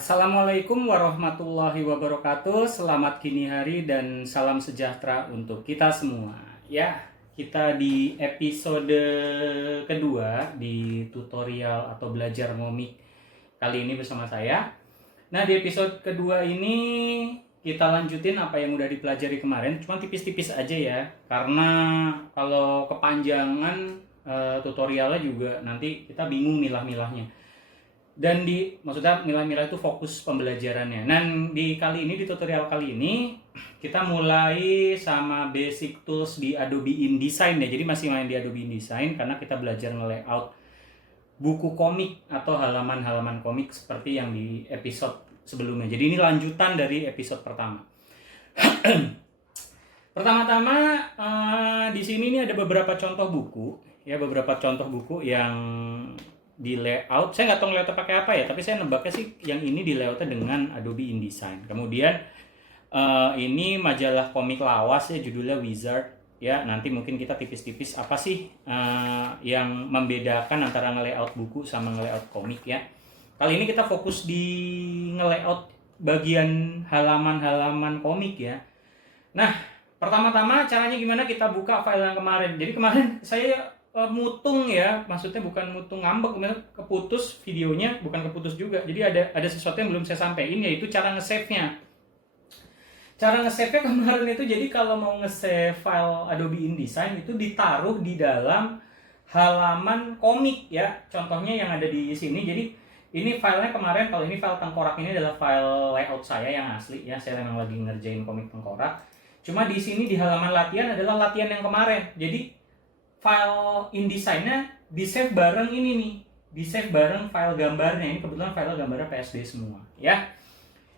Assalamualaikum warahmatullahi wabarakatuh. Selamat kini hari dan salam sejahtera untuk kita semua. Ya, kita di episode kedua di tutorial atau belajar ngomik kali ini bersama saya. Nah, di episode kedua ini kita lanjutin apa yang udah dipelajari kemarin, cuma tipis-tipis aja ya. Karena kalau kepanjangan tutorialnya juga nanti kita bingung milah-milahnya. Dan maksudnya milah-milah itu fokus pembelajarannya. Dan di tutorial kali ini kita mulai sama basic tools di Adobe InDesign ya. Jadi masih main di Adobe InDesign karena kita belajar nge-layout buku komik atau halaman-halaman komik seperti yang di episode sebelumnya. Jadi ini lanjutan dari episode pertama. Pertama-tama di sini nih ada beberapa contoh buku yang di layout. Saya nggak tahu layoutnya pakai apa ya, tapi saya nebaknya sih yang ini di layoutnya dengan Adobe InDesign. Kemudian ini majalah komik lawas ya, judulnya Wizard ya. Nanti mungkin kita tipis-tipis apa sih yang membedakan antara nge-layout buku sama nge-layout komik ya. Kali ini kita fokus di nge-layout bagian halaman-halaman komik ya. Nah, pertama-tama caranya gimana? Kita buka file yang kemarin. Jadi kemarin saya mutung ya, maksudnya bukan mutung ngambek, keputus videonya, bukan keputus juga. Jadi ada sesuatu yang belum saya sampaikan, yaitu cara nge-save-nya. Cara nge-save-nya kemarin itu, jadi kalau mau nge-save file Adobe InDesign itu ditaruh di dalam halaman komik ya. Contohnya yang ada di sini. Jadi ini filenya kemarin, kalau ini file tengkorak ini adalah file layout saya yang asli ya. Saya memang lagi ngerjain komik tengkorak. Cuma di sini di halaman latihan adalah latihan yang kemarin. Jadi file InDesign-nya di-save bareng ini nih. Di-save bareng file gambarnya. Ini kebetulan file gambarnya PSD semua. Ya.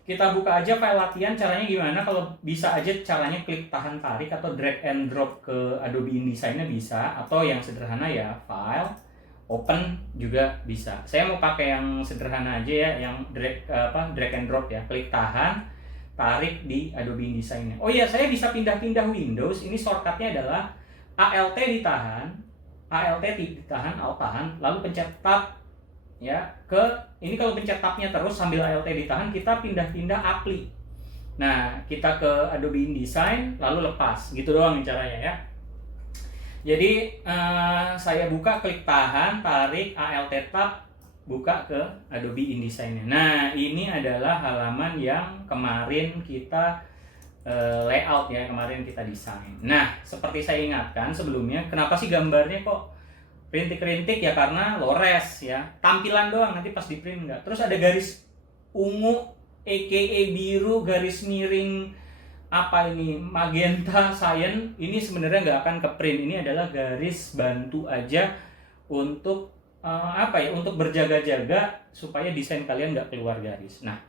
Kita buka aja file latihan. Caranya gimana? Kalau bisa aja caranya klik tahan tarik atau drag and drop ke Adobe InDesign-nya bisa. Atau yang sederhana ya file, open juga bisa. Saya mau pakai yang sederhana aja ya. Yang drag and drop ya. Klik tahan, tarik di Adobe InDesign-nya. Oh iya, saya bisa pindah-pindah Windows. Ini shortcut-nya adalah Alt ditahan, Alt tahan, lalu pencet tab ya. Ini kalau pencet tabnya terus sambil Alt ditahan, kita pindah-pindah apli. Nah, kita ke Adobe InDesign lalu lepas, gitu doang caranya ya. Jadi saya buka, klik tahan, tarik, Alt tab, buka ke Adobe InDesign-nya. Nah, ini adalah halaman yang kemarin kita layout ya, kemarin kita desain. Nah, seperti saya ingatkan sebelumnya, kenapa sih gambarnya kok rintik-rintik ya? Karena lores ya, tampilan doang, nanti pas di print enggak. Terus ada garis ungu, aka biru, garis miring apa ini, magenta, cyan, ini sebenarnya nggak akan ke print. Ini adalah garis bantu aja untuk untuk berjaga-jaga supaya desain kalian nggak keluar garis. Nah,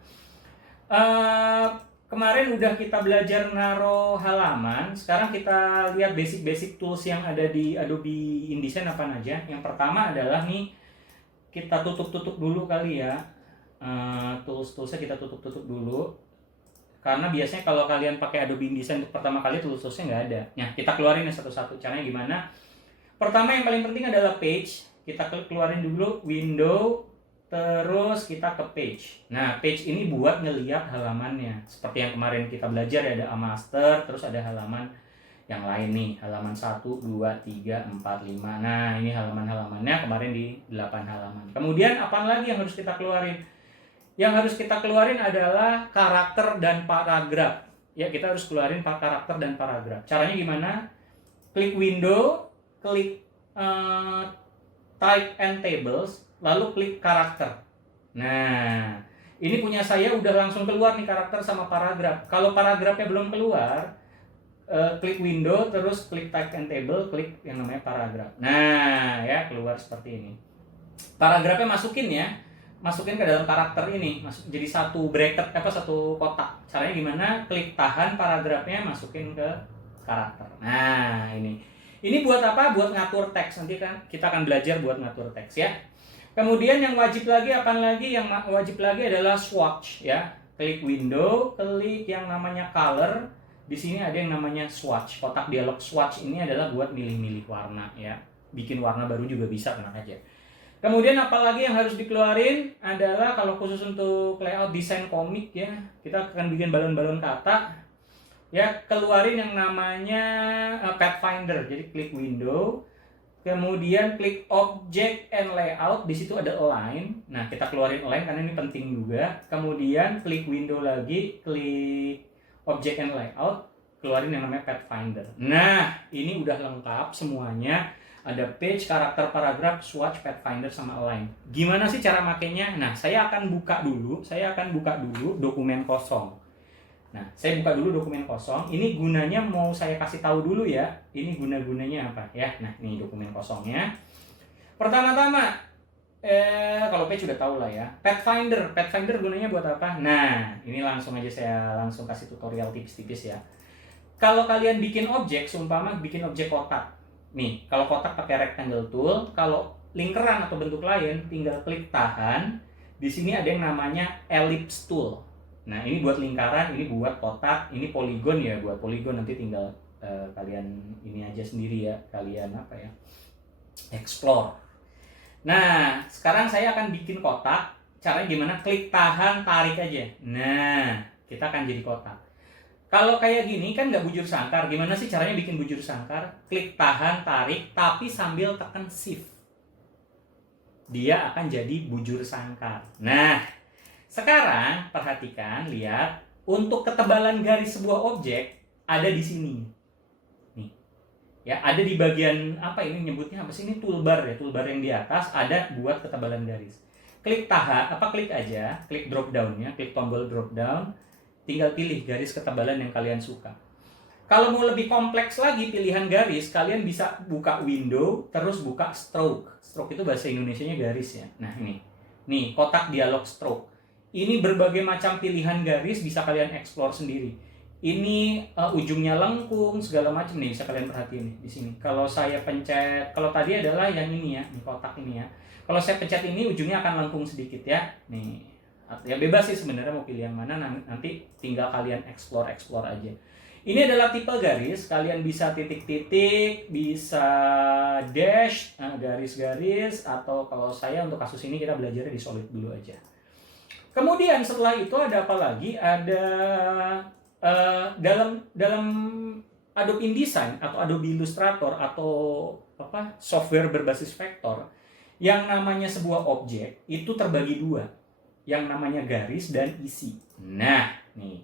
kemarin udah kita belajar naruh halaman. Sekarang kita lihat basic tools yang ada di Adobe InDesign apa aja. Yang pertama adalah nih, kita tutup dulu kali ya. Tools-toolsnya kita tutup dulu. Karena biasanya kalau kalian pakai Adobe InDesign untuk pertama kali, tools-toolsnya nggak ada. Nah, kita keluarin satu-satu. Caranya gimana? Pertama yang paling penting adalah page. Kita keluarin dulu window, terus kita ke page. Nah, page ini buat ngeliat halamannya. Seperti yang kemarin kita belajar, ada master, terus ada halaman yang lain nih. Halaman 1, 2, 3, 4, 5. Nah, ini halaman-halamannya kemarin di 8 halaman. Kemudian apa lagi yang harus kita keluarin? Yang harus kita keluarin adalah karakter dan paragraf. Ya, kita harus keluarin karakter dan paragraf. Caranya gimana? Klik window, klik type and tables, lalu klik karakter. Nah, ini punya saya udah langsung keluar nih karakter sama paragraf. Kalau paragrafnya belum keluar, klik window, terus klik type and table, klik yang namanya paragraf. Nah, ya keluar seperti ini. Paragrafnya masukin ke dalam karakter ini, jadi satu bracket, satu kotak. Caranya gimana? Klik tahan paragrafnya, masukin ke karakter. Nah, ini buat apa? Buat ngatur teks. Nanti kan kita akan belajar buat ngatur teks ya. Kemudian yang wajib lagi Yang wajib lagi adalah swatch ya. Klik window, klik yang namanya color. Di sini ada yang namanya swatch. Kotak dialog swatch ini adalah buat milih-milih warna ya. Bikin warna baru juga bisa, tenang aja. Kemudian apalagi yang harus dikeluarin adalah kalau khusus untuk layout desain komik ya, kita akan bikin balon-balon kata. Ya, keluarin yang namanya Pathfinder. Jadi klik window, kemudian klik object and layout, di situ ada align. Nah, kita keluarin align karena ini penting juga. Kemudian klik window lagi, klik object and layout, keluarin yang namanya Pathfinder. Nah, ini udah lengkap semuanya. Ada page, karakter, paragraf, swatch, Pathfinder, sama align. Gimana sih cara makainya? Nah, saya akan buka dulu dokumen kosong. Nah, saya buka dulu dokumen kosong. Ini gunanya mau saya kasih tahu dulu ya. Ini guna-gunanya apa ya? Nah, ini dokumen kosongnya. Pertama-tama, kalau page sudah tahu lah ya. Pathfinder gunanya buat apa? Nah, ini langsung aja saya langsung kasih tutorial tipis-tipis ya. Kalau kalian bikin objek, seumpama bikin objek kotak. Nih, kalau kotak pakai rectangle tool, kalau lingkaran atau bentuk lain tinggal klik tahan. Di sini ada yang namanya ellipse tool. Nah, ini buat lingkaran, ini buat kotak, ini poligon ya, buat poligon nanti tinggal kalian ini aja sendiri ya, kalian apa ya? Explore. Nah, sekarang saya akan bikin kotak. Caranya gimana? Klik tahan, tarik aja. Nah, kita akan jadi kotak. Kalau kayak gini kan nggak bujur sangkar. Gimana sih caranya bikin bujur sangkar? Klik tahan, tarik, tapi sambil tekan shift. Dia akan jadi bujur sangkar. Nah, sekarang perhatikan, lihat. Untuk ketebalan garis sebuah objek ada di sini. Nih. Ya, ada di bagian apa ini nyebutnya apa sih? Ini toolbar ya, toolbar yang di atas ada buat ketebalan garis. Klik tahan, klik aja, klik drop down-nya, klik tombol drop down. Tinggal pilih garis ketebalan yang kalian suka. Kalau mau lebih kompleks lagi pilihan garis, kalian bisa buka window, terus buka stroke. Stroke itu bahasa Indonesianya garis ya. Nah ini, nih kotak dialog stroke. Ini berbagai macam pilihan garis bisa kalian explore sendiri. Ini ujungnya lengkung, segala macam nih bisa kalian perhatiin nih di sini. Kalau saya pencet, kalau tadi adalah yang ini ya, ini kotak ini ya. Kalau saya pencet ini ujungnya akan lengkung sedikit ya. Nih. Ya bebas sih sebenarnya mau pilih yang mana, nanti tinggal kalian explore aja. Ini adalah tipe garis, kalian bisa titik-titik, bisa dash, garis-garis, atau kalau saya untuk kasus ini kita belajar di solid dulu aja. Kemudian setelah itu ada apa lagi? Ada dalam Adobe InDesign atau Adobe Illustrator atau apa software berbasis vektor, yang namanya sebuah objek itu terbagi dua, yang namanya garis dan isi. Nah, nih.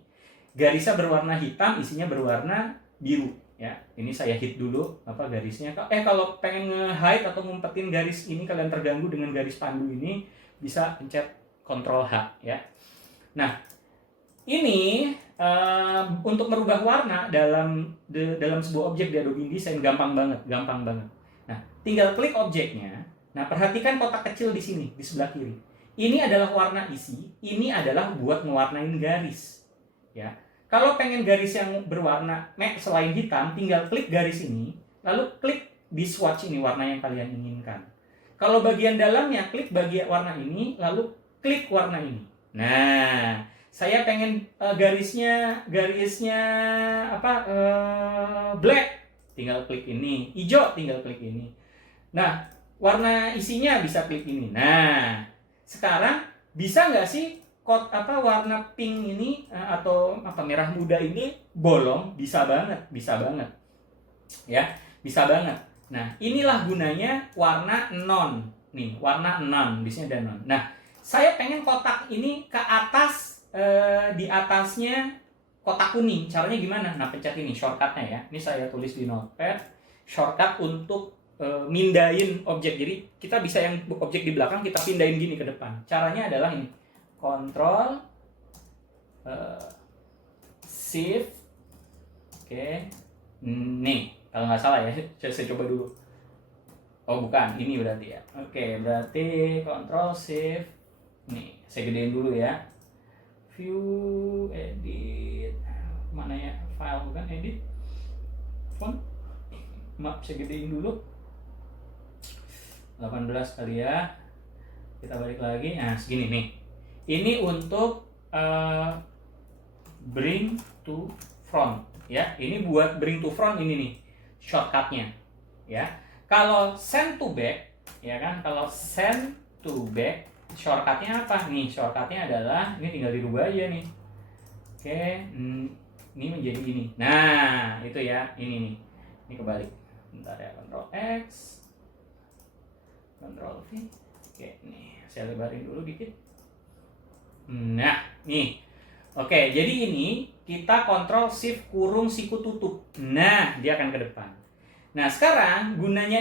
Garisnya berwarna hitam, isinya berwarna biru, ya. Ini saya hit dulu apa garisnya. Kalau pengen nge-hide atau ngumpetin garis ini, kalian terganggu dengan garis pandu ini, bisa pencet Ctrl H, ya. Nah, ini untuk merubah warna dalam sebuah objek di Adobe InDesign gampang banget. Nah, tinggal klik objeknya. Nah, perhatikan kotak kecil di sini, di sebelah kiri. Ini adalah warna isi, ini adalah buat mewarnain garis. Ya. Kalau pengen garis yang berwarna selain hitam, tinggal klik garis ini, lalu klik di swatch ini warna yang kalian inginkan. Kalau bagian dalamnya, klik bagian warna ini, lalu klik warna ini. Nah, saya pengen garisnya black, tinggal klik ini. Hijau, tinggal klik ini. Nah, warna isinya bisa klik ini. Nah, sekarang bisa nggak sih warna pink ini atau merah muda ini bolong? Bisa banget, ya, bisa banget. Nah, inilah gunanya warna non. Nih, warna non, di sini ada non. Nah, saya pengen kotak ini ke atas, di atasnya kotak kuning. Caranya gimana? Nah, pencet ini shortcutnya ya. Ini saya tulis di notepad, shortcut untuk mindahin objek. Jadi kita bisa yang objek di belakang kita pindahin gini ke depan. Caranya adalah ini, Ctrl Shift, oke. Nih kalau nggak salah ya, saya coba dulu. Oh bukan, ini berarti ya. Oke, berarti Ctrl Shift. Nih saya gedein dulu ya. View, edit, mana ya, file bukan edit, font. Maaf, saya gedein dulu. 18 kali ya. Kita balik lagi. Nah, segini nih. Ini untuk bring to front ya. Ini buat bring to front ini nih shortcutnya ya. Kalau send to back Ya kan, kalau send to back, shortcutnya apa? Nih, shortcutnya adalah, ini tinggal dirubah aja nih. Oke, ini menjadi ini. Nah, itu ya, ini nih. Ini kebalik. Bentar ya, Ctrl X, Ctrl V. Oke, nih, saya lebarin dulu dikit. Nah, nih. Oke, jadi ini kita Ctrl Shift kurung siku tutup. Nah, dia akan ke depan. Nah, sekarang gunanya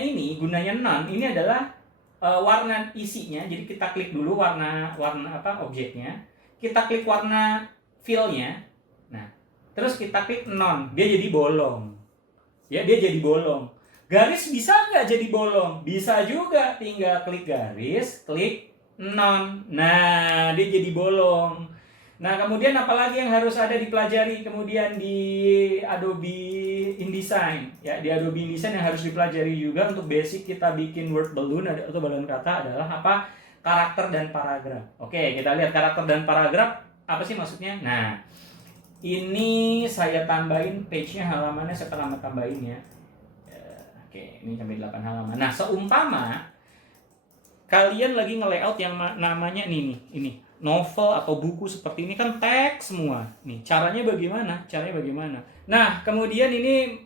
none, ini adalah warna isinya. Jadi kita klik dulu warna apa objeknya. Kita klik warna fill-nya. Nah, terus kita klik none, dia jadi bolong. Ya, dia jadi bolong. Garis bisa nggak jadi bolong? Bisa juga, tinggal klik garis, klik none. Nah, dia jadi bolong. Nah, kemudian apalagi yang harus ada dipelajari kemudian di Adobe InDesign? Ya, di Adobe InDesign yang harus dipelajari juga untuk basic kita bikin word balloon atau balon kata adalah apa? Karakter dan paragraf. Oke, kita lihat karakter dan paragraf apa sih maksudnya? Nah, ini saya tambahin page-nya, halamannya saya tambahin ya. Oke, ini sampai 8 halaman. Nah, seumpama kalian lagi nge-layout yang namanya ini novel atau buku seperti ini kan teks semua. Nih, caranya bagaimana? Nah, kemudian ini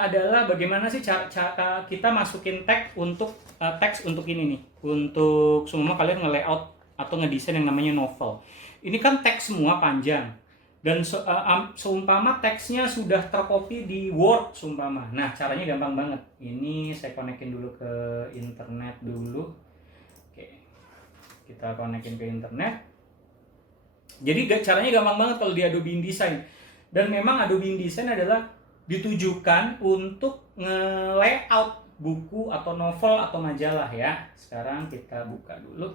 adalah bagaimana sih cara kita masukin teks untuk ini nih. Untuk semua kalian nge-layout atau ngedesain yang namanya novel. Ini kan teks semua panjang. Dan seumpama teksnya sudah tercopy di Word seumpama. Nah, caranya gampang banget. Ini saya konekin dulu ke internet dulu. Kita konekin ke internet. Jadi caranya gampang banget kalau di Adobe InDesign. Dan memang Adobe InDesign adalah ditujukan untuk nge-layout buku atau novel atau majalah ya. Sekarang kita buka dulu.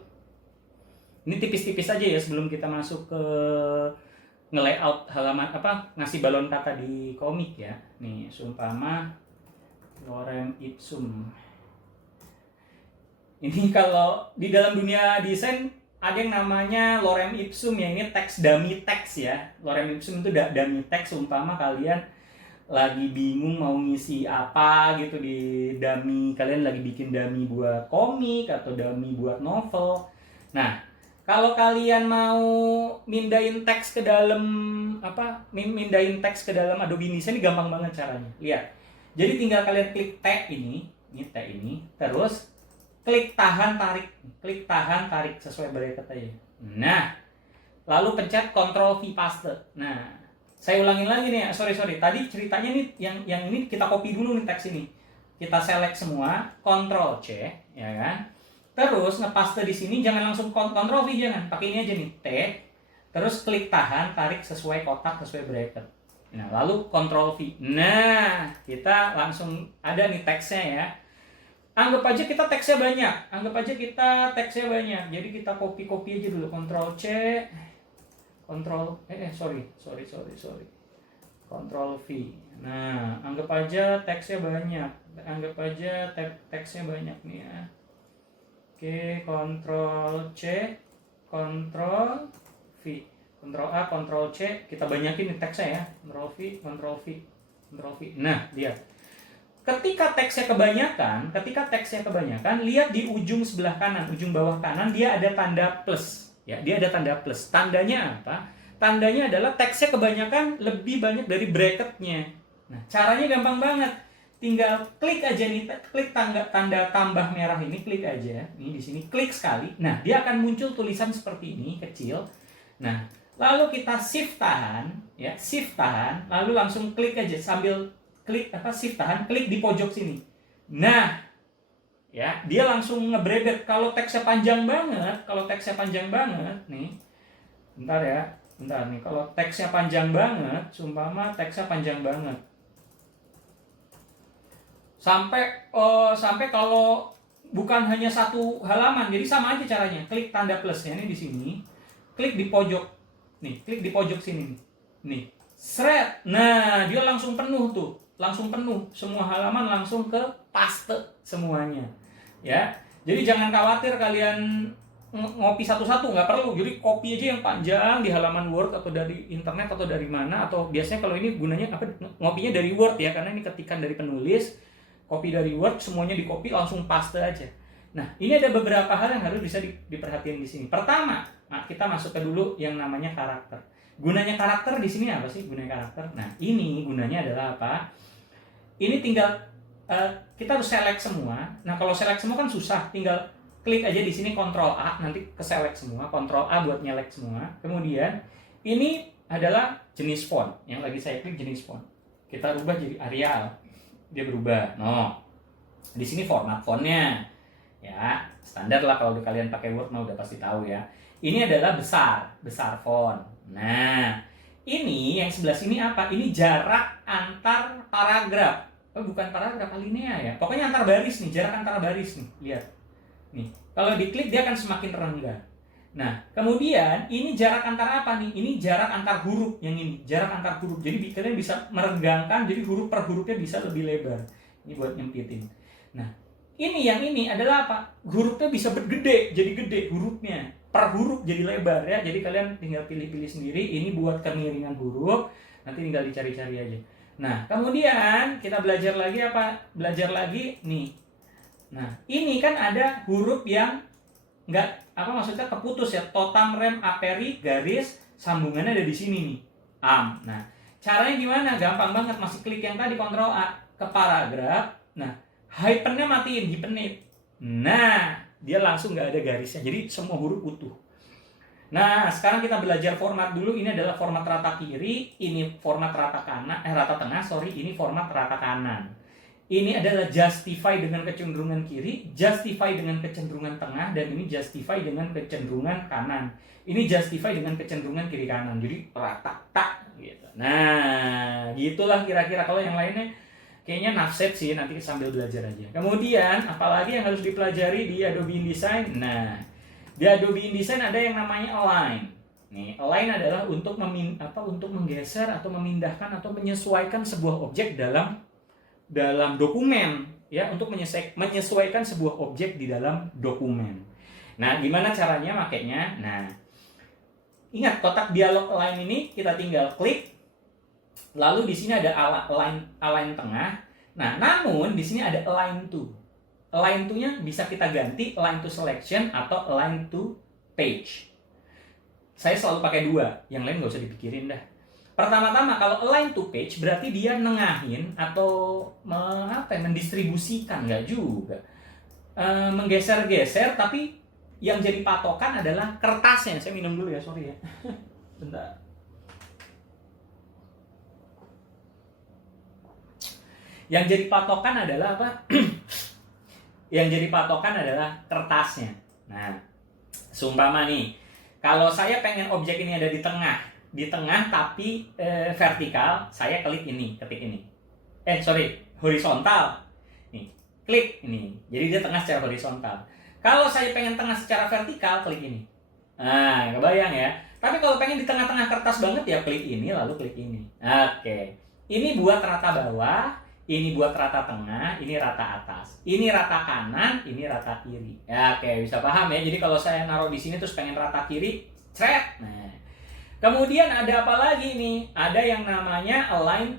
Ini tipis-tipis aja ya sebelum kita masuk ke nge-layout halaman ngasih balon kata di komik ya. Nih, seumpama lorem ipsum. Ini kalau di dalam dunia desain ada yang namanya lorem ipsum ya, ini teks dummy teks ya. Lorem ipsum itu dummy teks, umpama kalian lagi bingung mau ngisi apa gitu di dummy, kalian lagi bikin dummy buat komik atau dummy buat novel. Nah, kalau kalian mau mindahin teks ke dalam Adobe InDesign ini gampang banget caranya. Lihat. Jadi tinggal kalian klik tag ini, terus klik tahan tarik sesuai bracket aja. Nah, lalu pencet Ctrl V paste. Nah, saya ulangin lagi nih, sorry. Tadi ceritanya nih yang ini kita copy dulu nih teks ini. Kita select semua, Ctrl C, ya kan? Terus ngepaste di sini jangan langsung Ctrl V, jangan. Pakai ini aja nih, T. Terus klik tahan tarik sesuai kotak sesuai bracket. Nah, lalu Ctrl V. Nah, kita langsung ada nih teksnya ya. Anggap aja kita teksnya banyak. Jadi kita copy aja dulu. Ctrl C, Ctrl V. Nah, anggap aja teksnya banyak. Nih ya. Oke, Ctrl C, Ctrl V. Ctrl A, Ctrl C, kita banyakin nih teksnya ya. Ctrl V. Nah, lihat. Ketika teksnya kebanyakan, lihat di ujung sebelah kanan, ujung bawah kanan dia ada tanda plus. Ya, dia ada tanda plus. Tandanya apa? Tandanya adalah teksnya kebanyakan lebih banyak dari bracketnya. Nah, caranya gampang banget. Tinggal klik aja nih, klik tanda tambah merah ini, klik aja. Nih di sini klik sekali. Nah, dia akan muncul tulisan seperti ini, kecil. Nah, lalu kita shift tahan, lalu langsung klik aja sambil shift tahan, klik di pojok sini. Nah, ya, dia langsung ngebrebet. Kalau teksnya panjang banget, nih. Bentar nih, kalau teksnya panjang banget, seumpama teksnya panjang banget. Sampai kalau bukan hanya satu halaman, jadi sama aja caranya. Klik tanda plusnya ini di sini, klik di pojok. Nih, klik di pojok sini. Nih, seret. Nah, dia langsung penuh tuh. Semua halaman langsung ke paste semuanya. Ya. Jadi jangan khawatir kalian ngopi satu-satu, nggak perlu. Jadi copy aja yang panjang di halaman Word atau dari internet atau dari mana, atau biasanya kalau ini gunanya ngopinya dari Word ya, karena ini ketikan dari penulis, copy dari Word, semuanya di copy langsung paste aja. Nah, ini ada beberapa hal yang harus bisa diperhatiin di sini. Pertama, kita masuk ke dulu yang namanya karakter. Gunanya karakter di sini apa sih? Gunanya karakter. Nah, ini gunanya adalah apa? Ini tinggal kita harus select semua. Nah, kalau select semua kan susah. Tinggal klik aja di sini Ctrl A, nanti ke select semua. Ctrl A buat nyelect semua. Kemudian ini adalah jenis font. Yang lagi saya klik jenis font. Kita rubah jadi Arial. Dia berubah. No. Di sini format fontnya. Ya, standar lah kalau kalian pakai Word mah udah pasti tahu ya. Ini adalah besar font. Nah, ini yang sebelah sini apa? Ini jarak antar paragraf. Oh, bukan paragraf, alinea ya. Pokoknya antar baris nih, jarak antar baris nih. Lihat. Nih, kalau diklik dia akan semakin renggang. Nah, kemudian ini jarak antar apa nih? Ini jarak antar huruf yang ini, jarak antar huruf. Jadi kalian bisa merenggangkan, jadi huruf per hurufnya bisa lebih lebar. Ini buat nyempitin. Nah, yang ini adalah apa? Hurufnya bisa bergede, jadi gede hurufnya. Per huruf jadi lebar ya. Jadi kalian tinggal pilih-pilih sendiri. Ini buat kemiringan huruf. Nanti tinggal dicari-cari aja. Nah, kemudian kita belajar lagi apa? Belajar lagi nih. Nah, ini kan ada huruf yang maksudnya keputus ya. Totam, rem, aperi, garis, sambungannya ada di sini nih. Am. Nah, caranya gimana? Gampang banget. Masih klik yang tadi Ctrl A ke paragraf. Nah, hyphennya matiin, hyphenate. Nah, dia langsung nggak ada garisnya. Jadi semua huruf utuh. Nah, sekarang kita belajar format dulu. Ini adalah format rata kiri, ini format rata kanan, rata tengah, ini format rata kanan. Ini adalah justify dengan kecenderungan kiri, justify dengan kecenderungan tengah, dan ini justify dengan kecenderungan kanan. Ini justify dengan kecenderungan kiri kanan. Jadi rata tak gitu. Nah, gitulah kira-kira. Kalau yang lainnya kayaknya nafset sih, nanti sambil belajar aja. Kemudian, apalagi yang harus dipelajari di Adobe InDesign? Nah, di Adobe InDesign ada yang namanya align. Nih, align adalah untuk untuk menggeser atau memindahkan atau menyesuaikan sebuah objek dalam dokumen, ya, untuk menyesuaikan sebuah objek di dalam dokumen. Nah, gimana caranya makainya? Nah, ingat kotak dialog align ini kita tinggal klik. Lalu di sini ada align tengah. Nah, namun di sini ada align to. Align to-nya bisa kita ganti align to selection atau align to page. Saya selalu pakai dua, yang lain nggak usah dipikirin dah. Pertama-tama kalau align to page berarti dia nengahin atau mendistribusikan, nggak juga. Menggeser-geser, tapi yang jadi patokan adalah kertasnya. Saya minum dulu ya, sorry ya. Bentar. Yang jadi patokan adalah apa? Yang jadi patokan adalah kertasnya. Nah, seumpama nih, kalau saya pengen objek ini ada di tengah tapi vertikal, saya ketik ini. Horizontal. Nih, klik ini. Jadi dia tengah secara horizontal. Kalau saya pengen tengah secara vertikal, klik ini. Nah, kebayang ya. Tapi kalau pengen di tengah-tengah kertas banget ya klik ini lalu klik ini. Oke. Ini buat rata bawah. Ini buat rata tengah, ini rata atas. Ini rata kanan, ini rata kiri. Ya, oke, bisa paham ya. Jadi kalau saya naruh di sini terus pengen rata kiri, cret. Nah. Kemudian ada apa lagi nih? Ada yang namanya align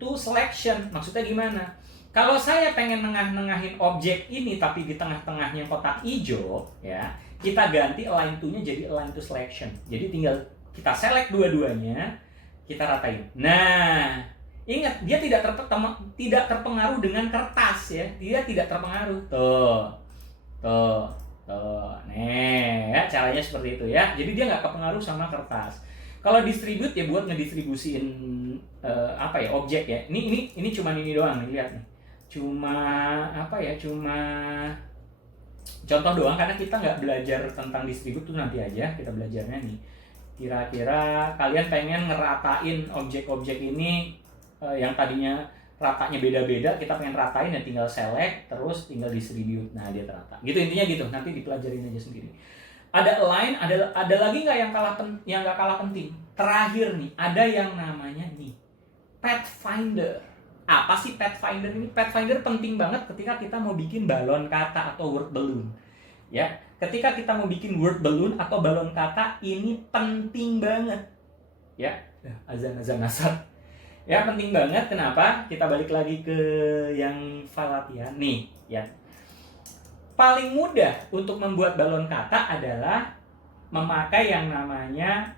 to selection. Maksudnya gimana? Kalau saya pengen nengahin objek ini tapi di tengah-tengahnya kotak hijau, ya, kita ganti align to-nya jadi align to selection. Jadi tinggal kita select dua-duanya, kita ratain. Nah, ingat, dia tidak terpengaruh dengan kertas ya. Dia tidak terpengaruh. Tuh. Nih, ya, caranya seperti itu ya. Jadi dia nggak kepengaruh sama kertas. Kalau distribute ya buat ngedistribusiin objek ya. Ini cuma ini doang nih, lihat nih. Cuma contoh doang karena kita nggak belajar tentang distribute tuh nanti aja kita belajarnya nih. Kira-kira kalian pengen ngeratain objek-objek ini yang tadinya ratanya beda-beda, kita pengen ratain ya tinggal select terus tinggal distribute. Nah, dia terata. Gitu intinya gitu. Nanti dipelajarin aja sendiri. Ada align, ada lagi nggak yang nggak kalah penting? Terakhir nih, ada yang namanya nih Pathfinder. Apa sih Pathfinder ini? Pathfinder penting banget ketika kita mau bikin balon kata atau word balloon. Ya, ketika kita mau bikin word balloon atau balon kata ini penting banget. Ya, azan asar. Ya, penting banget. Kenapa? Kita balik lagi ke yang file latihan nih, ya. paling mudah untuk membuat balon kata adalah memakai yang namanya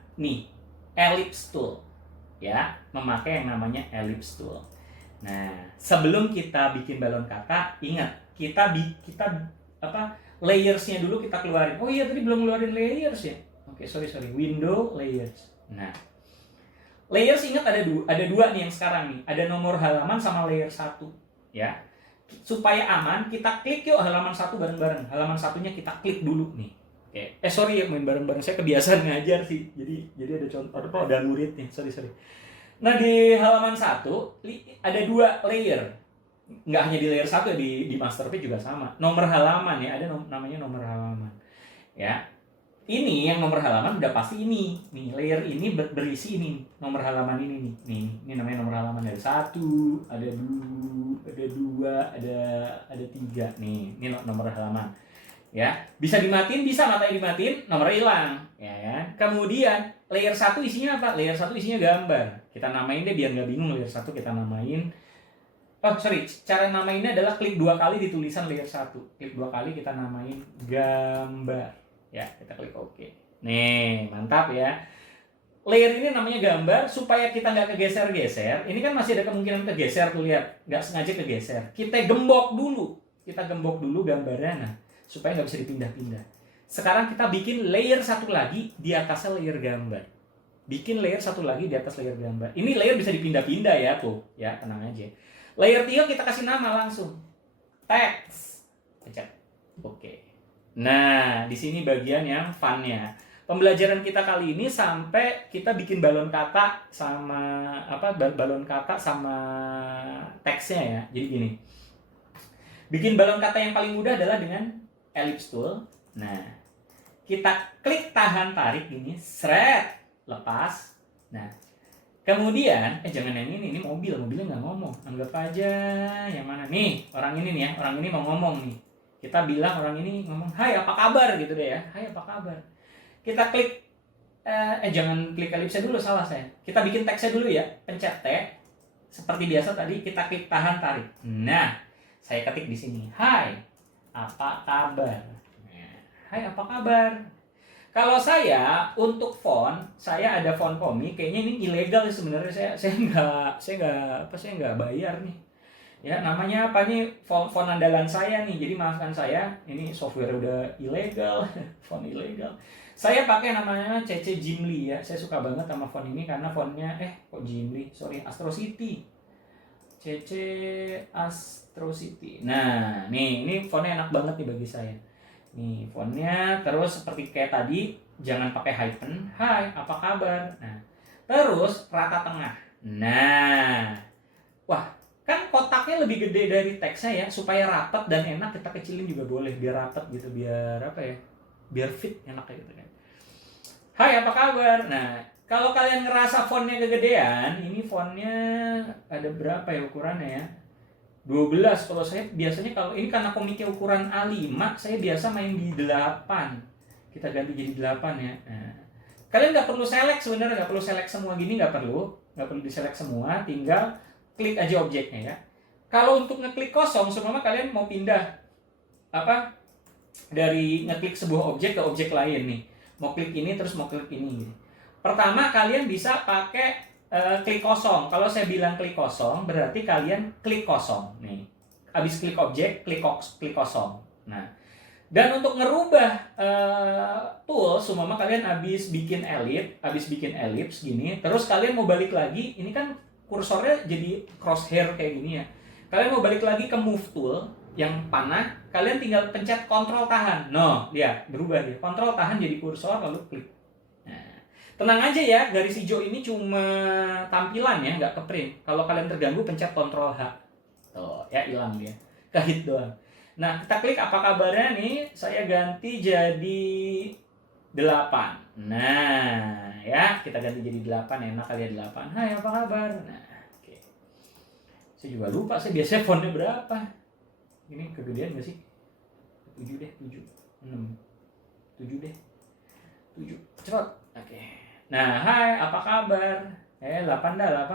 ellipse tool. Ya, memakai yang namanya ellipse tool. Nah, sebelum kita bikin balon kata, ingat, kita layersnya dulu kita keluarin. Oh iya, tadi belum keluarin layers ya. Oke, sorry. Window layers. Nah, layers ingat ada dua nih yang sekarang nih. Ada nomor halaman sama layer 1. Ya. Supaya aman, kita klik yuk halaman 1 bareng-bareng. Halaman satunya kita klik dulu nih. Oke. Sorry ya, main bareng-bareng. Saya kebiasaan ngajar sih. Jadi ada contoh, ada murid nih. Sorry. Nah, di halaman 1 ada 2 layer. Nggak hanya di layer 1 ya, di master page juga sama. Nomor halaman ya, ada namanya nomor halaman. Ya. Ini yang nomor halaman udah pasti ini. Nih, layer ini berisi ini. Nomor halaman ini nih. Ini namanya nomor halaman. Ada 1, ada 2, ada 3. Nih, ini nomor halaman. Ya, bisa dimatiin, bisa matanya dimatiin, nomornya hilang, ya kan? Kemudian layer 1 isinya apa? Layer 1 isinya gambar. Kita namain deh biar nggak bingung. Layer 1 kita namain. Cara namainnya adalah klik 2 kali di tulisan layer 1. Klik 2 kali kita namain gambar. Ya, kita klik OK. Nih, mantap ya. Layer ini namanya gambar supaya kita nggak kegeser-geser. Ini kan masih ada kemungkinan kegeser tuh, lihat. Nggak sengaja kegeser. Kita gembok dulu gambarnya. Nah, supaya nggak bisa dipindah-pindah. Sekarang kita bikin layer 1 lagi di atasnya layer gambar. Bikin layer 1 lagi di atas layer gambar. Ini layer bisa dipindah-pindah ya tuh, ya tenang aja. Layer 3 kita kasih nama langsung. Text. Pencet. Oke. Nah, di sini bagian yang fun-nya. Pembelajaran kita kali ini sampai kita bikin balon kata sama teksnya ya. Jadi gini. Bikin balon kata yang paling mudah adalah dengan ellipse tool. Nah, kita klik tahan tarik gini, seret, lepas. Nah, kemudian jangan yang ini mobilnya nggak ngomong. Anggap aja yang mana nih, orang ini nih ya, orang ini mau ngomong nih. Kita bilang orang ini ngomong, "Hai, apa kabar?" gitu deh ya. "Hai, apa kabar?" Kita klik jangan klik ellipse dulu, salah saya. Kita bikin teksnya dulu ya. Pencet T. Seperti biasa tadi kita klik tahan tarik. Nah, saya ketik di sini, "Hai, apa kabar?" Hai, apa kabar? Kalau saya untuk font, saya ada font komik. Kayaknya ini ilegal sebenarnya. Saya nggak bayar nih. Ya, namanya apa nih? Font andalan saya nih. Jadi maafkan saya, ini software udah ilegal, font ilegal. Saya pakai namanya CC Gimli ya. Saya suka banget sama font ini karena fontnya kok Gimli? Sorry, Astro City. CC Astro City. Nah, nih ini fontnya enak banget nih bagi saya. Nih fontnya, terus seperti kayak tadi, jangan pakai hyphen. Hai, apa kabar? Nah, terus rata tengah. Nah, wah, kan kotaknya lebih gede dari teksnya ya, supaya rapat dan enak. Kita kecilin juga boleh, biar rapat gitu, biar apa ya? Biar fit, enak kayak gitu kan. Hai, apa kabar? Nah, kalau kalian ngerasa fontnya kegedean, ini fontnya ada berapa ya ukurannya ya? 12. Kalau saya biasanya, kalau ini karena komiknya ukuran A5, saya biasa main di 8. Kita ganti jadi 8 ya. Nah, kalian nggak perlu select sebenarnya, nggak perlu select semua gini, nggak perlu diselect semua, tinggal klik aja objeknya ya. Kalau untuk ngeklik kosong, semua kalian mau pindah dari ngeklik sebuah objek ke objek lain nih. Mau klik ini terus mau klik ini. Pertama kalian bisa pakai klik kosong. Kalau saya bilang klik kosong, berarti kalian klik kosong nih. Habis klik objek, klik kosong. Nah, dan untuk ngerubah tool, semua kalian habis bikin ellipse gini, terus kalian mau balik lagi, ini kan kursornya jadi crosshair kayak gini ya. Kalian mau balik lagi ke move tool yang panah, kalian tinggal pencet kontrol tahan. Lihat, berubah dia. Kontrol tahan jadi kursor lalu klik. Tenang aja ya, garis hijau ini cuma tampilan ya, nggak ke print. Kalau kalian terganggu, pencet Ctrl H. Tuh, ya hilang dia. Kahit doang. Nah, kita klik apa kabarnya nih, saya ganti jadi 8. Nah, ya, kita ganti jadi 8, enak kali ya 8. Hai, apa kabar? Nah, oke. Saya juga lupa, saya biasanya fontnya berapa. Ini kegedean nggak sih? 7 deh, 7. 6. 7 deh. 7. Cepat. Oke. Nah, hai, apa kabar? 8 dah.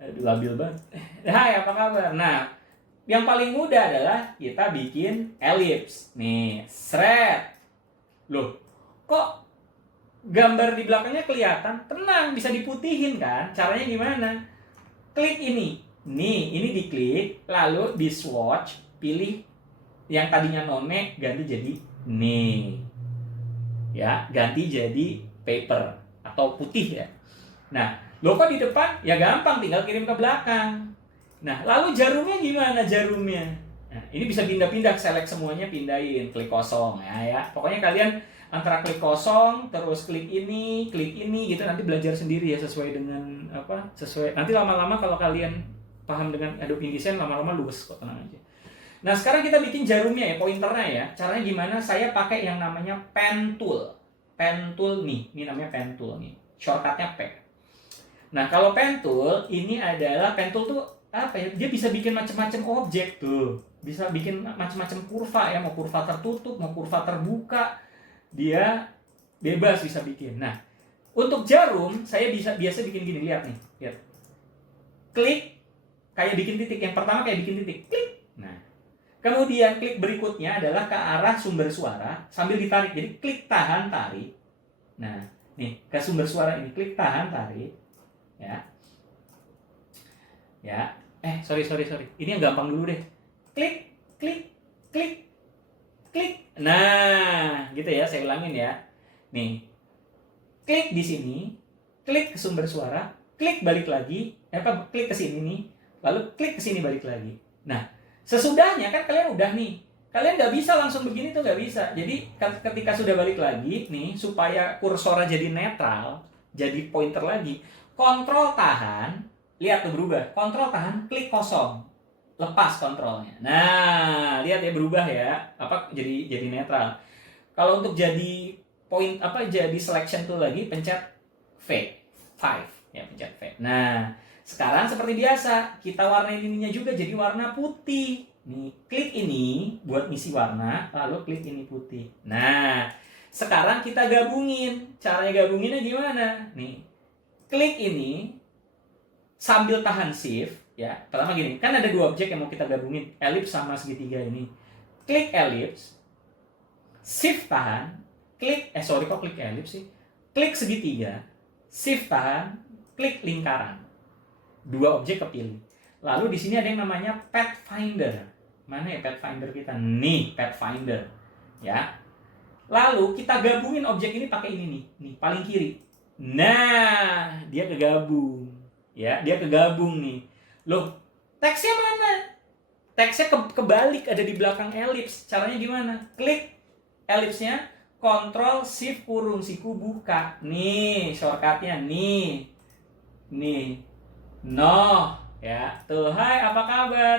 Aduh, labil banget. Hai, apa kabar? Nah, Yang paling mudah adalah kita bikin elips. Nih, seret. Loh, kok gambar di belakangnya kelihatan? Tenang, bisa diputihin kan? Caranya gimana? Klik ini. Nih, ini diklik, lalu di swatch, pilih yang tadinya none, ganti jadi nih. Ya, ganti jadi paper atau putih ya. Nah, logo di depan ya gampang, tinggal kirim ke belakang. Nah, lalu jarumnya gimana jarumnya? Nah, ini bisa pindah-pindah, select semuanya, pindahin, klik kosong ya. Pokoknya kalian antara klik kosong, terus klik ini gitu, nanti belajar sendiri ya sesuai dengan apa? Sesuai. Nanti lama-lama kalau kalian paham dengan Adobe InDesign, lama-lama luwes kok, tenang aja. Nah, sekarang kita bikin jarumnya ya, pointernya ya. Caranya gimana? Saya pakai yang namanya pen tool. Pen tool nih, ini namanya pen tool nih. Shortcutnya P. Nah, kalau pen tool, ini adalah pen tool tuh apa ya? Dia bisa bikin macam-macam objek tuh. Bisa bikin macam-macam kurva ya, mau kurva tertutup, mau kurva terbuka. Dia bebas bisa bikin. Nah, untuk jarum saya biasa bikin gini, lihat nih, lihat. Klik kayak bikin titik. Yang pertama kayak bikin titik. Klik. Nah, kemudian klik berikutnya adalah ke arah sumber suara sambil ditarik. Jadi klik tahan tarik. Nah, nih ke sumber suara ini, klik tahan tarik. Ya. Ya. Sorry. Ini yang gampang dulu deh. Klik. Nah, gitu ya, saya ulangin ya. Nih. Klik di sini, klik ke sumber suara, klik balik lagi, klik ke sini nih, lalu klik ke sini balik lagi. Nah, sesudahnya kan kalian udah nih. Kalian nggak bisa langsung begini tuh, nggak bisa. Jadi ketika sudah balik lagi nih, supaya kursornya jadi netral, jadi pointer lagi, kontrol tahan, lihat tuh berubah. Kontrol tahan, klik kosong, lepas kontrolnya. Nah, lihat ya berubah ya, jadi netral. Kalau untuk jadi jadi selection tool lagi, pencet V5 ya, pencet V. Nah, sekarang seperti biasa, kita warnain ininya juga jadi warna putih. Nih, klik ini buat ngisi warna, lalu klik ini putih. Nah, sekarang kita gabungin. Caranya gabunginnya gimana? Nih, klik ini sambil tahan shift ya. Pertama gini, kan ada dua objek yang mau kita gabungin, elips sama segitiga ini. Klik elips, shift tahan, klik klik elips sih. Klik segitiga, shift tahan, klik lingkaran. Dua objek kepilih. Lalu di sini ada yang namanya Pathfinder. Mana ya Pathfinder kita? Nih, Pathfinder. Ya. Lalu kita gabungin objek ini pakai ini nih. Nih, paling kiri. Nah, dia kegabung. Ya, dia kegabung nih. Loh, teksnya mana? Teksnya kebalik, ada di belakang elips. Caranya gimana? Klik elipsnya, Ctrl Shift kurung siku buka. Nih, shortcutnya nih. Nih. No, ya. Tuh, hai, apa kabar?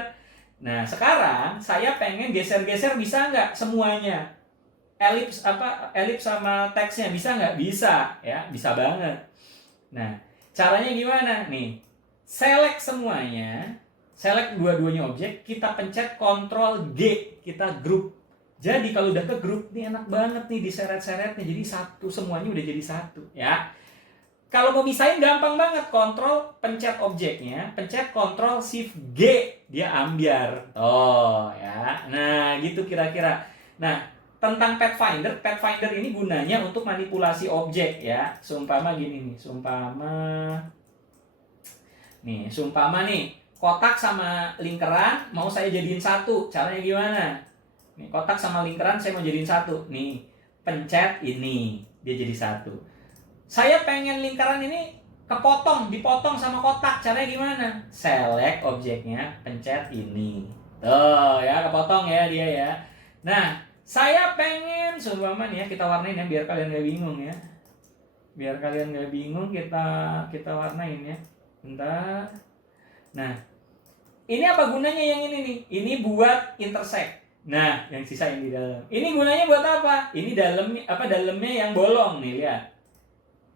Nah, sekarang saya pengen geser-geser, bisa nggak semuanya? Elips sama teksnya bisa nggak? Bisa, ya, bisa banget. Nah, caranya gimana? Nih, select semuanya, select dua-duanya objek, kita pencet Ctrl G, kita group. Jadi kalau udah ke group, nih enak banget nih diseret-seretnya, jadi satu, semuanya udah jadi satu, ya. Kalau mau misahin gampang banget, pencet objeknya, pencet Ctrl Shift G, dia ambiar. Oh ya, nah gitu kira-kira. Nah, tentang Pathfinder ini gunanya untuk manipulasi objek ya. Seumpama gini nih, seumpama nih, kotak sama lingkaran mau saya jadiin satu. Caranya gimana? Nih, kotak sama lingkaran saya mau jadiin satu. Nih, pencet ini, dia jadi satu. Saya pengen lingkaran ini dipotong sama kotak. Caranya gimana? Select objeknya, pencet ini. Tuh ya, kepotong ya dia ya. Nah, saya pengen seumpama nih ya, kita warnain ya biar kalian gak bingung ya. Biar kalian gak bingung, kita warnain ya. Bentar. Nah, ini apa gunanya yang ini nih? Ini buat intersect. Nah, yang sisa yang di dalam. Ini gunanya buat apa? Ini dalamnya yang bolong nih, lihat.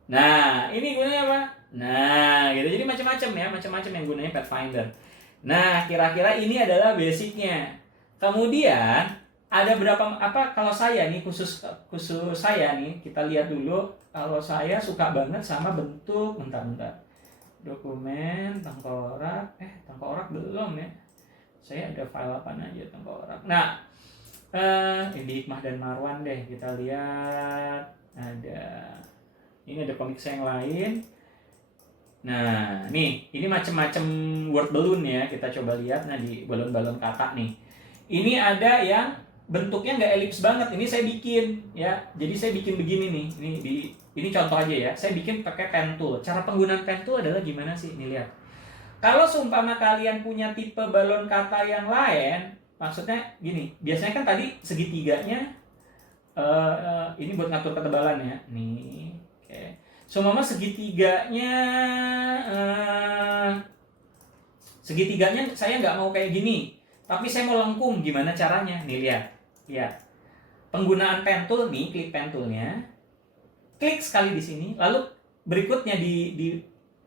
Nah, ini gunanya apa? Nah, gitu. Jadi macam-macam ya, macam-macam yang gunanya Pathfinder. Nah, kira-kira ini adalah basicnya. Kemudian ada kalau saya nih khusus saya nih, kita lihat dulu. Kalau saya suka banget sama bentuk, bentar. Dokumen tengkorak belum ya. Saya ada file apa aja tengkorak. Nah, ini Hikmah dan Marwan deh, kita lihat. Ini ada komik saya yang lain. Nah, nih, ini macam-macam word balloon ya, kita coba lihat. Nah, di balon-balon kata nih. Ini ada yang bentuknya nggak elips banget. Ini saya bikin ya. Jadi saya bikin begini nih. Ini contoh aja ya. Saya bikin pakai pen tool. Cara penggunaan pen tool adalah gimana sih? Nih lihat. Kalau seumpama kalian punya tipe balon kata yang lain, maksudnya gini. Biasanya kan tadi segitiganya ini buat ngatur ketebalan ya. Nih, oke. Seumpama segitiganya saya nggak mau kayak gini, tapi saya mau lengkung. Gimana caranya? Nih lihat. Penggunaan pen tool nih, klik pen toolnya, klik sekali di sini, lalu berikutnya di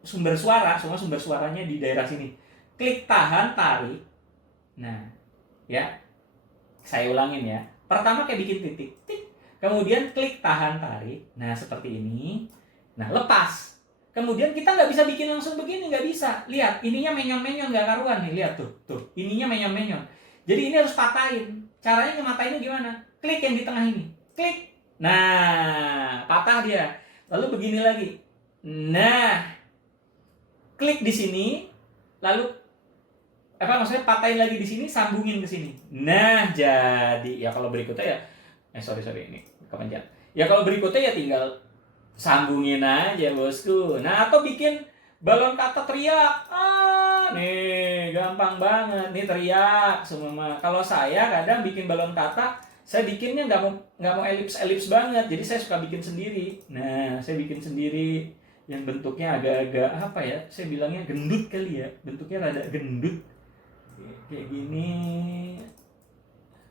sumber suara, semua sumber suaranya di daerah sini. Klik tahan, tarik. Nah, ya, saya ulangin ya. Pertama kayak bikin titik, kemudian klik tahan, tarik. Nah, seperti ini. Nah, lepas. Kemudian kita nggak bisa bikin langsung begini, nggak bisa. Lihat, ininya menyon-menyon, nggak karuan nih. Lihat tuh. Ininya menyon-menyon. Jadi ini harus patahin. Caranya ngematainnya gimana? Klik yang di tengah ini. Klik. Nah, patah dia. Lalu begini lagi. Nah, klik di sini. Lalu maksudnya patahin lagi di sini, sambungin ke sini. Nah, jadi ya kalau berikutnya ya sorry ini kepencet. Ya kalau berikutnya ya tinggal sambungin aja bosku. Nah, atau bikin balon kata teriak. Nih gampang banget nih teriak semua. Kalau saya kadang bikin balon kata, saya bikinnya nggak mau elips banget. Jadi saya suka bikin sendiri. Nah, saya bikin sendiri yang bentuknya agak-agak apa ya? Saya bilangnya gendut kali ya. Bentuknya rada gendut. Kayak gini.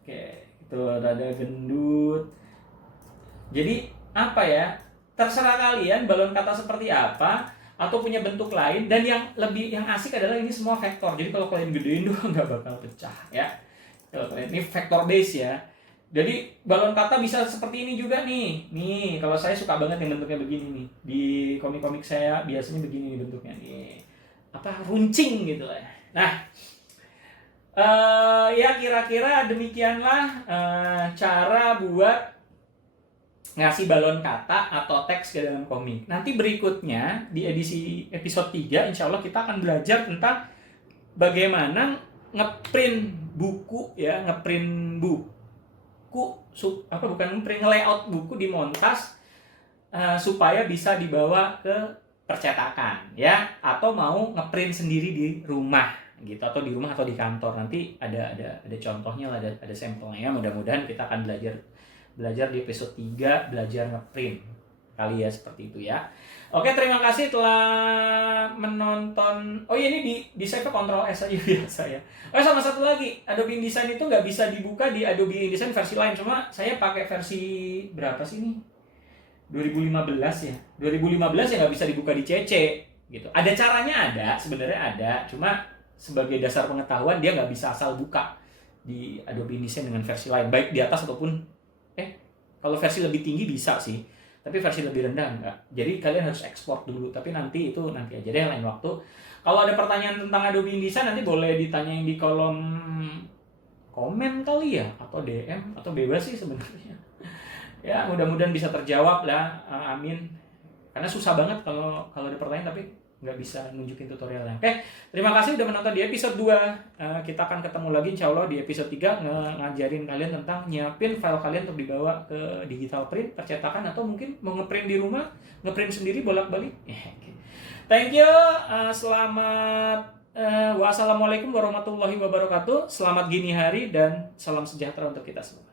Kayak itu rada gendut. Jadi apa ya? Terserah kalian balon kata seperti apa atau punya bentuk lain, dan yang asik adalah ini semua vektor. Jadi kalau kalian gedein doang nggak bakal pecah ya. Ini vektor base ya. Jadi balon kata bisa seperti ini juga nih. Nih, kalau saya suka banget yang bentuknya begini nih. Di komik-komik saya biasanya begini nih bentuknya nih. Runcing gitu lah. Nah, ya kira-kira demikianlah cara buat ngasih balon kata atau teks ke dalam komik. Nanti berikutnya di edisi episode 3 insya Allah kita akan belajar tentang bagaimana ngeprint buku ya, ngeprint layout buku di Montas supaya bisa dibawa ke percetakan ya, atau mau ngeprint sendiri di rumah gitu, atau di rumah atau di kantor. Nanti ada contohnya lah, ada sampelnya. Mudah-mudahan kita akan belajar di episode 3, belajar ngeprint kali ya, seperti itu ya. Oke, terima kasih telah menonton. Oh iya, ini di save Ctrl S aja biasa ya. Sama satu lagi, Adobe InDesign itu nggak bisa dibuka di Adobe InDesign versi lain. Cuma saya pakai versi berapa sih ini? 2015 ya. 2015 ya nggak bisa dibuka di CC gitu. Ada caranya, sebenarnya ada. Cuma sebagai dasar pengetahuan dia nggak bisa asal buka di Adobe InDesign dengan versi lain, baik di atas ataupun kalau versi lebih tinggi bisa sih, tapi versi lebih rendah enggak. Jadi kalian harus ekspor dulu, tapi nanti aja deh lain waktu. Kalau ada pertanyaan tentang Adobe InDesign nanti boleh ditanyain di kolom komen kali ya, atau DM, atau bebas sih sebenarnya. Ya, mudah-mudahan bisa terjawab lah, amin. Karena susah banget kalau ada pertanyaan tapi nggak bisa nunjukin tutorialnya. Oke, terima kasih udah menonton di episode 2. Kita akan ketemu lagi insya Allah di episode 3 ngajarin kalian tentang nyiapin file kalian untuk dibawa ke digital print, percetakan, atau mungkin mau ngeprint di rumah, ngeprint sendiri bolak-balik. Thank you, selamat wassalamualaikum warahmatullahi wabarakatuh. Selamat gini hari dan salam sejahtera untuk kita semua.